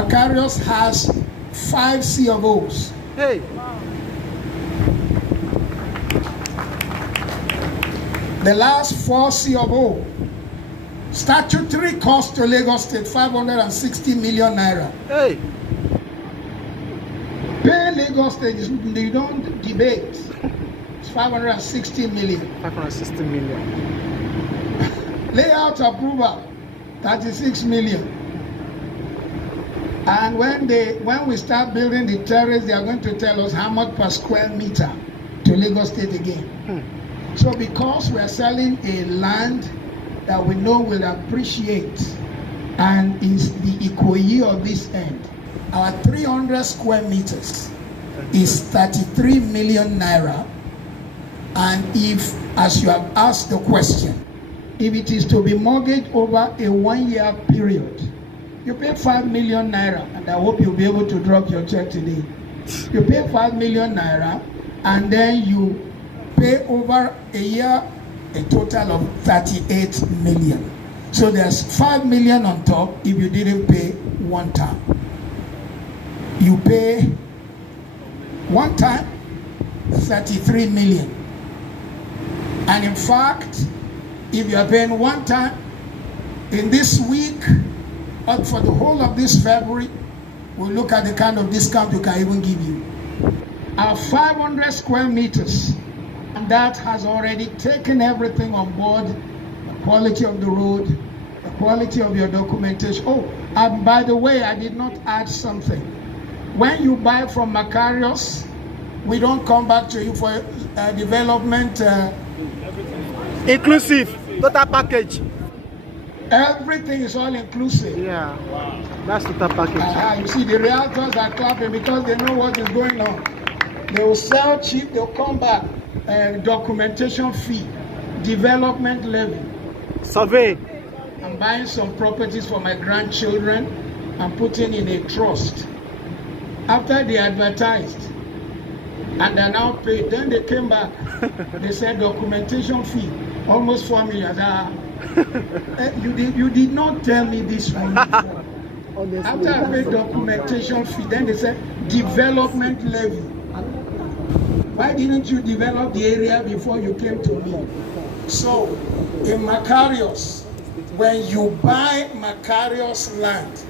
Makarios has 5 C of O's. Hey. The last 4 C of O. Statutory cost to Lagos State, 560 million naira. Hey. Pay Lagos State, they don't debate. It's 560 million. 560 million. Layout approval, 36 million. And when we start building the terrace, they are going to tell us how much per square meter to Lagos State again. So because we are selling a land that we know will appreciate and is the Ikoyi of this end, our 300 square meters is 33 million naira. And if, as you have asked the question, if it is to be mortgaged over a 1-year period, you pay 5 million naira, and I hope you'll be able to drop your check today. You pay 5 million naira, and then you pay over a year a total of 38 million. So there's 5 million on top if you didn't pay one time. You pay one time 33 million. And in fact, if you are paying one time, in this week, or for the whole of this February, we'll look at the kind of discount we can even give you. Our 500 square meters, and that has already taken everything on board, the quality of the road, the quality of your documentation. Oh, and by the way, I did not add something. When you buy from Makarios, we don't come back to you for development. Inclusive, total package. Everything is all inclusive. Yeah, wow. That's total package. You see, the realtors are clapping because they know what is going on. They will sell cheap, they'll come back. Documentation fee, development levy. Survey. I'm buying some properties for my grandchildren. I'm putting in a trust. After they advertised and they're now paid, then they came back. They said documentation fee, almost 4 million. You did not tell me this one before. After I paid documentation fee, then they said development levy. Why didn't you develop the area before you came to me? So, in Makarios, when you buy Makarios land,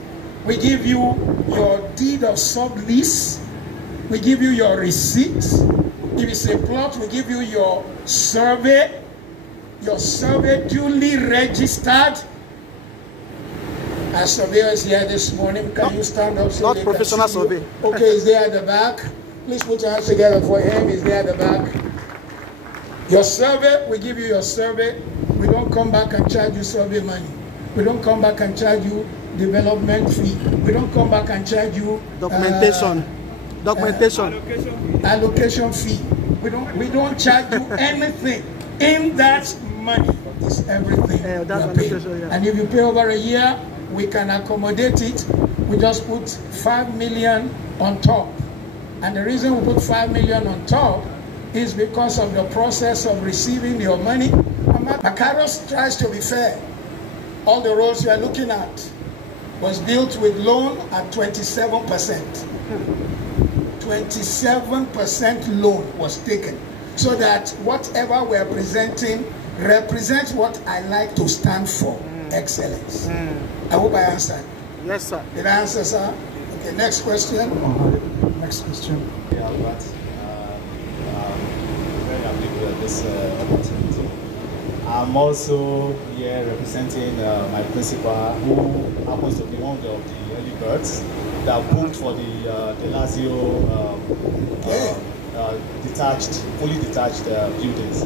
we give you your deed of sublease, we give you your receipts. If it's a plot, we give you your survey duly registered. Our surveyor is here this morning. Can you stand up? So not professional survey. Okay, is there at the back? Please put your hands together for him. He's there at the back. Your survey, we give you your survey. We don't come back and charge you survey money. We don't come back and charge you development fee. We don't come back and charge you documentation. Allocation fee. We don't charge you anything. In that money is everything. And if you pay over a year, we can accommodate it. We just put 5 million on top. And the reason we put 5 million on top is because of the process of receiving your money. Makarios tries to be fair. All the roads you are looking at was built with loan at 27%. 27% loan was taken. So that whatever we're presenting represents what I like to stand for, excellence. I hope I answered. Yes, sir. Did I answer, sir? Okay, next question. Next question. Yeah, but very happy with this opportunity. I'm also here representing my principal, who happens to be one of the early birds that booked for the Lazio fully detached buildings.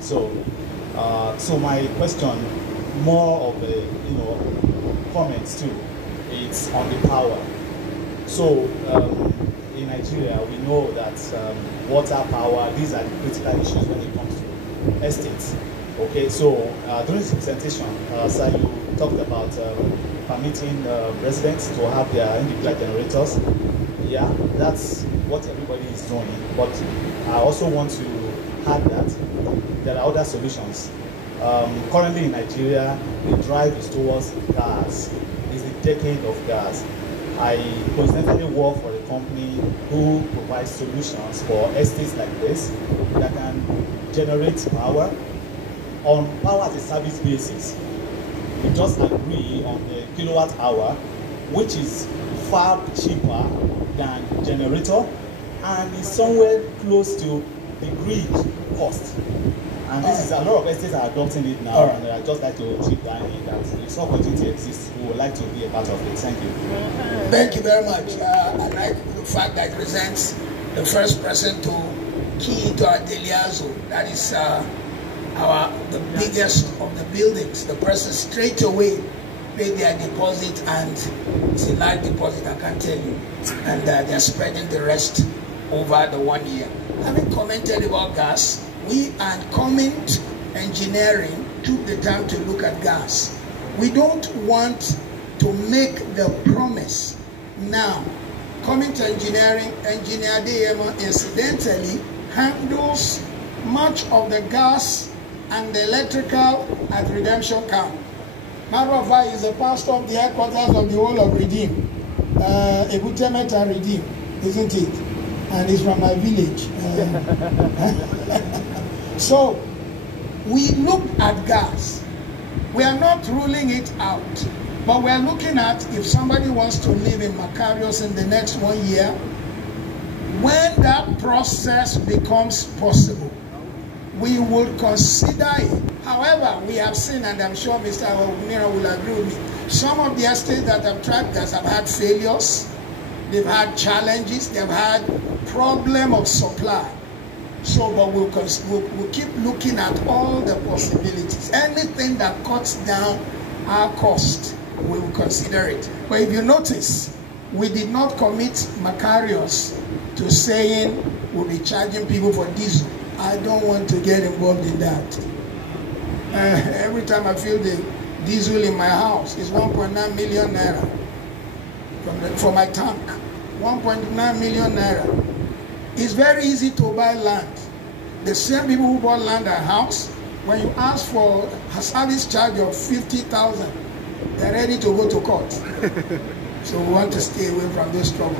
So my question, more of a comments too. It's on the power. So in Nigeria, we know that water, power, these are the critical issues when it comes to estates. Okay, so during this presentation, sir, you talked about permitting residents to have their individual generators. Yeah, that's what everybody is doing. But I also want to add that there are other solutions. Currently in Nigeria, the drive is towards gas. It's the decade of gas. I coincidentally work for a company who provides solutions for estates like this that can generate power on power as a service basis. We just agree on the kilowatt hour, which is far cheaper than generator and is somewhere close to the grid cost. And this is a lot of estates are adopting it now, and I just like to chip down in that it's not going to exist. We would like to be a part of it. Thank you. Thank you very much. I like the fact that it presents the first person to key into our deliazo. That is the biggest of the buildings. The person straight away pay their deposit, and it's a large deposit, I can tell you. And they're spreading the rest over the 1 year. Having commented about gas, we and Comment Engineering took the time to look at gas. We don't want to make the promise now. Comment Engineering, Engineer DM incidentally handles much of the gas and the electrical at Redemption Camp. Matter of fact, he's the pastor of the headquarters of the whole of Redeem. Muiltimillion Redeem, isn't it? And he's from my village. So, we looked at gas. We are not ruling it out, but we are looking at if somebody wants to live in Makarios in the next 1 year, when that process becomes possible, we would consider it. However, we have seen, and I'm sure Mr. Ogunira will agree with me, some of the estates that have tried gas have had failures, they've had challenges, they've had problem of supply. So, but we'll keep looking at all the possibilities. Anything that cuts down our cost, we will consider it. But if you notice, we did not commit Makarios to saying we'll be charging people for diesel. I don't want to get involved in that. Every time I feel the diesel in my house, it's 1.9 million naira for my tank. 1.9 million naira. It's very easy to buy land. The same people who bought land and house, when you ask for a service charge of 50,000, they're ready to go to court. So we want to stay away from this trouble.